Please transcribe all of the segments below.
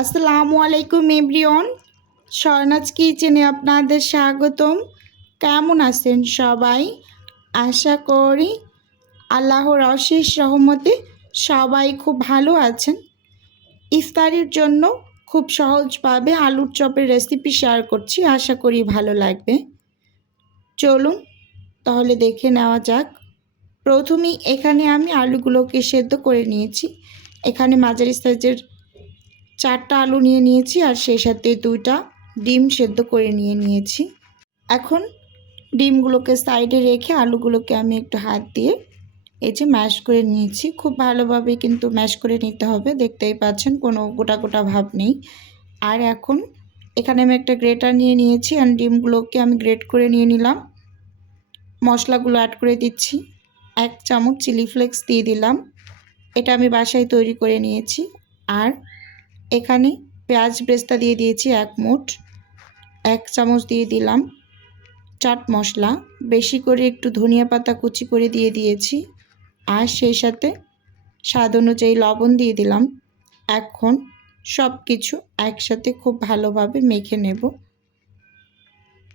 আসসালামু আলাইকুম এভরিওন স্বর্ণাজ কিচেনে আপনাদের স্বাগতম। কেমন আছেন সবাই? আশা করি আল্লাহর অশেষ রহমতে সবাই খুব ভালো আছেন। ইফতারির জন্য খুব সহজভাবে আলুর চপের রেসিপি শেয়ার করছি, আশা করি ভালো লাগবে। চলুন, তাহলে দেখে নেওয়া যাক। প্রথমেই এখানে আমি আলুগুলোকে সেদ্ধ করে নিয়েছি। এখানে মাঝারি সাইজের চারটা আলু নিয়ে নিয়েছি আর সেই সাথে দুইটা ডিম সেদ্ধ করে নিয়ে নিয়েছি। এখন ডিমগুলোকে সাইডে রেখে আলুগুলোকে আমি একটু হাত দিয়ে এই যে ম্যাশ করে নিয়েছি। খুব ভালোভাবে কিন্তু ম্যাশ করে নিতে হবে, দেখতেই পাচ্ছেন কোনো গোটা গোটা ভাব নেই। আর এখন এখানে আমি একটা গ্রেটার নিয়ে নিয়েছি আর ডিমগুলোকে আমি গ্রেট করে নিয়ে নিলাম। মশলাগুলো অ্যাড করে দিচ্ছি। এক চামচ চিলি ফ্লেক্স দিয়ে দিলাম। এটা আমি বাসায় তৈরি করে নিয়েছি। আর এখানে পেঁয়াজ ব্রেস্তা দিয়ে দিয়েছি এক মুঠ, এক চামচ দিয়ে দিলাম চাট মশলা, বেশি করে একটু ধনিয়া পাতা কুচি করে দিয়ে দিয়েছি আর সেই সাথে স্বাদ অনুযায়ী লবণ দিয়ে দিলাম। এখন সব কিছু একসাথে খুব ভালোভাবে মেখে নেব।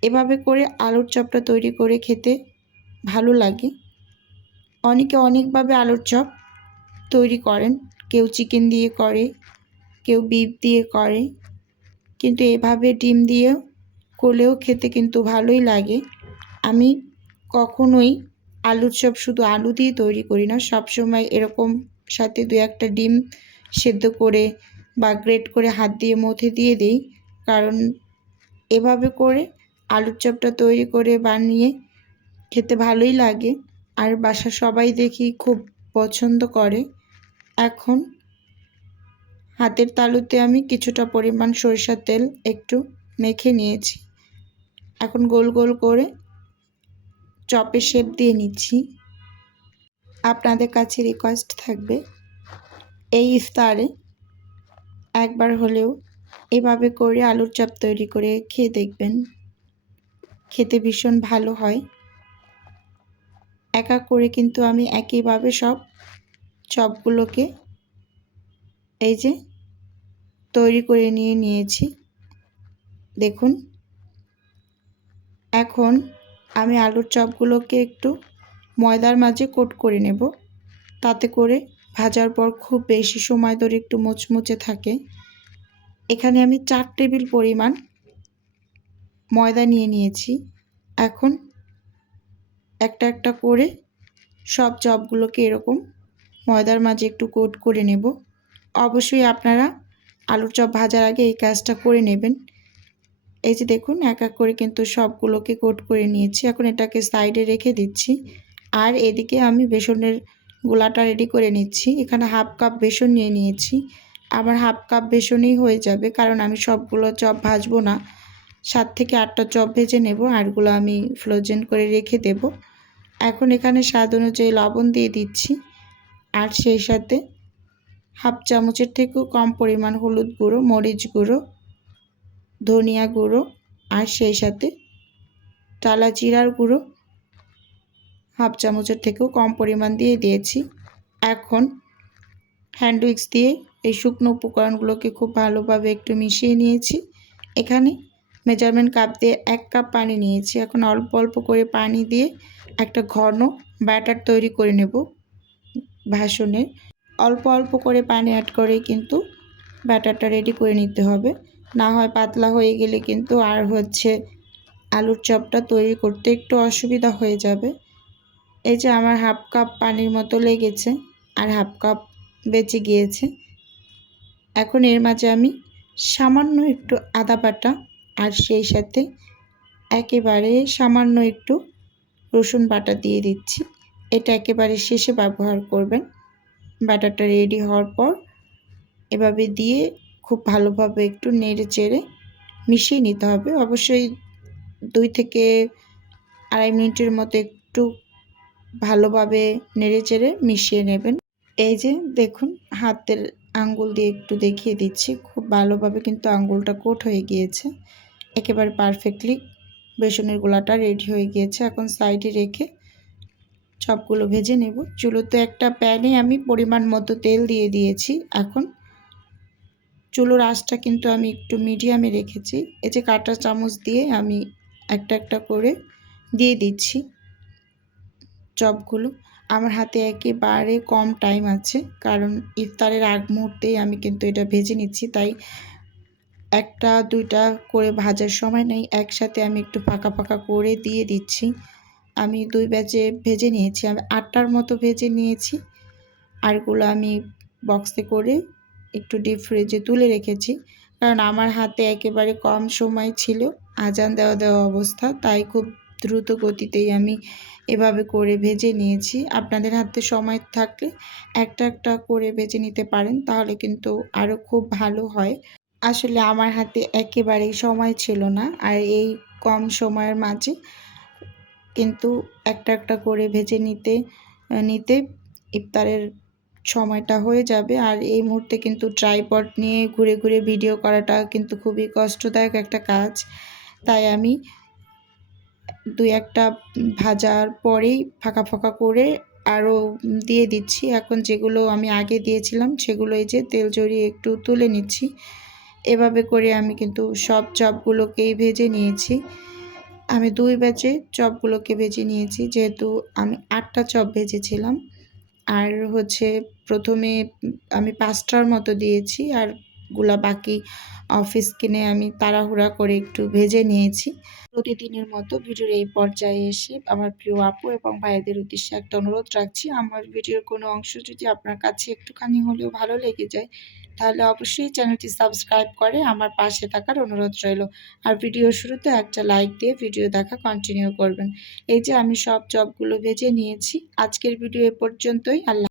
এভাবে করে আলুর চপটা তৈরি করে খেতে ভালো লাগে। অনেকে অনেকভাবে আলুর চপ তৈরি করেন, কেউ চিকেন দিয়ে করে কেউ বিফ দিয়ে করে। কিন্তু এভাবে ডিম দিয়ে করলেও খেতে কিন্তু ভালোই লাগে। আমি কখনোই আলুর চপ শুধু আলু দিয়ে তৈরি করি না। সবসময় এরকম সাথে দু একটা ডিম সেদ্ধ করে বা গ্রেট করে হাত দিয়ে মথে দিয়ে দিই। কারণ এভাবে করে আলুর চপটা তৈরি করে বানিয়ে খেতে ভালোই লাগে। আর বাসা সবাই দেখি খুব পছন্দ করে। এখন হাতের তালুতে আমি কিছুটা পরিমাণ সরিষার তেল একটু মেখে নিয়েছি। এখন গোল গোল করে চপের শেপ দিয়ে নিচ্ছি। আপনাদের কাছে রিকোয়েস্ট থাকবে, এই ইফতারে একবার হলেও এভাবে করে আলুর চপ তৈরি করে খেয়ে দেখবেন। খেতে ভীষণ ভালো হয়। একা করে কিন্তু আমি একইভাবে সব চপগুলোকে এই যে, তৈরি করে নিয়ে নিয়েছি। দেখুন। এখন আমি আলুর চপগুলোকে একটু ময়দার মাঝে কোট করে নেব। তাতে করে ভাজার পর খুব বেশি সময় ধরে একটু মুচমুচে থাকে। এখানে আমি চার টেবিল পরিমাণ ময়দা নিয়ে নিয়েছি। এখন একটা একটা করে সব চপগুলোকে এরকম ময়দার মাঝে একটু কোট করে নেব। অবশ্যই আপনারা আলুর চপ ভাজার আগে এই কাজটা করে নেবেন। এই যে দেখুন, এক এক করে কিন্তু সবগুলোকে কোট করে নিয়েছি। এখন এটাকে সাইডে রেখে দিচ্ছি। আর এদিকে আমি বেসনের গোলাটা রেডি করে নিচ্ছি। এখানে হাফ কাপ বেসন নিয়ে নিয়েছি। আমার হাফ কাপ বেসনই হয়ে যাবে, কারণ আমি সবগুলো চপ ভাজবো না। সাত থেকে আটটা চপ ভেজে নেব, আরগুলো আমি ফ্লোজেন করে রেখে দেব। এখন এখানে স্বাদ অনুযায়ী লবণ দিয়ে দিচ্ছি। আর সেই সাথে হাফ চামচের থেকেও কম পরিমাণ হলুদ গুঁড়ো, মরিচ গুঁড়ো, ধনিয়া গুঁড়ো আর সেই সাথে টালা জিরার গুঁড়ো। হাফ চামচের থেকেও কম পরিমাণ দিয়ে দিয়েছি। এখন হ্যান্ড উইক্স দিয়ে এই শুকনো উপকরণগুলোকে খুব ভালোভাবে একটু মিশিয়ে নিয়েছি। এখানে মেজারমেন্ট কাপ দিয়ে এক কাপ পানি নিয়েছি। এখন অল্প অল্প করে পানি দিয়ে একটা ঘন ব্যাটার তৈরি করে নেব ভাসনের অল্প অল্প করে পানি অ্যাড করে কিন্তু ব্যাটারটা রেডি করে নিতে হবে। না হয় পাতলা হয়ে গেলে কিন্তু আর হচ্ছে আলুর চপটা তৈরি করতে একটু অসুবিধা হয়ে যাবে। এই যে আমার হাফ কাপ পানির মতো লেগেছে আর হাফ কাপ বেঁচে গিয়েছে। এখন এর মাঝে আমি সামান্য একটু আদা বাটা আর সেই সাথে একেবারে সামান্য একটু রসুন বাটা দিয়ে দিচ্ছি। এটা একেবারে শেষে ব্যবহার করবেন। ব্যাটারটা রেডি হওয়ার পর এভাবে দিয়ে খুব ভালোভাবে একটু নেড়ে চেড়ে মিশিয়ে নিতে হবে। অবশ্যই দুই থেকে আড়াই মিনিটের মতো একটু ভালোভাবে নেড়ে চেড়ে মিশিয়ে নেবেন। এই যে দেখুন, হাতের আঙ্গুল দিয়ে একটু দেখিয়ে দিচ্ছি। খুব ভালোভাবে কিন্তু আঙ্গুলটা কোট হয়ে গিয়েছে। একেবারে পারফেক্টলি বেসনের গোলাটা রেডি হয়ে গিয়েছে। এখন সাইডে রেখে চপগুলো ভেজে নেব। চুলোতে একটা প্যানে আমি পরিমাণ মতো তেল দিয়ে দিয়েছি। এখন চুলোর আঁচটা কিন্তু আমি একটু মিডিয়ামে রেখেছি। এই যে কাঁটা চামচ দিয়ে আমি একটা একটা করে দিয়ে দিচ্ছি চপগুলো। আমার হাতে একেবারে কম টাইম আছে, কারণ ইফতারের আগ মুহূর্তেই আমি কিন্তু এটা ভেজে নিচ্ছি। তাই একটা, দুইটা করে ভাজার সময় নেই। একসাথে আমি একটু ফাঁকা ফাঁকা করে দিয়ে দিচ্ছি। আমি দুই ব্যাচে ভেজে নিয়েছি। আমি আটটার মতো ভেজে নিয়েছি। আরগুলো আমি বক্সে করে একটু ডিপ ফ্রিজে তুলে রেখেছি। কারণ আমার হাতে একেবারে কম সময় ছিল। আজান দেওয়া দেওয়া অবস্থা। তাই খুব দ্রুত গতিতেই আমি এভাবে করে ভেজে নিয়েছি। আপনাদের হাতে সময় থাকলে একটা একটা করে ভেজে নিতে পারেন। তাহলে কিন্তু আরও খুব ভালো হয়। আসলে আমার হাতে একেবারেই সময় ছিল না। আর এই কম সময়ের মাঝে কিন্তু একটা একটা করে ভেজে নিতে নিতে ইফতারের সময়টা হয়ে যাবে। আর এই মুহূর্তে কিন্তু ট্রাইপড নিয়ে ঘুরে ঘুরে ভিডিও করাটা কিন্তু খুবই কষ্টদায়ক একটা কাজ। তাই আমি দুই একটা ভাজার পরেই ফাঁকা ফাঁকা করে আরও দিয়ে দিচ্ছি। এখন যেগুলো আমি আগে দিয়েছিলাম সেগুলো এই যে তেল জড়িয়ে একটু তুলে নিচ্ছি। এভাবে করে আমি কিন্তু সব চপগুলোকেই ভেজে নিয়েছি। আমি দুই ব্যাচে চপগুলোকে ভেজে নিয়েছি, যেহেতু আমি আটটা চপ ভেজেছিলাম। আর হচ্ছে প্রথমে আমি পাঁচটার মতো দিয়েছি, আরগুলা বাকি অফিস কিনে আমি তাড়াহুড়া করে একটু ভেজে নিয়েছি। প্রতিদিনের মতো ভিডিওর এই পর্যায়ে এসে আমার প্রিয় আপু এবং ভাইদের উদ্দেশ্যে একটা অনুরোধ রাখছি, আমার ভিডিওর কোনো অংশ যদি আপনার কাছে একটুখানি হলেও ভালো লেগে যায় তাহলে অবশ্যই চ্যানেলটি সাবস্ক্রাইব করে আমার পাশে থাকার অনুরোধ রইল। আর ভিডিও শুরুতে একটা লাইক দিয়ে ভিডিও দেখা কন্টিনিউ করবেন। এই যে আমি সব জবগুলো ভেজে নিয়েছি। আজকের ভিডিও এ পর্যন্তই। আল্লাহ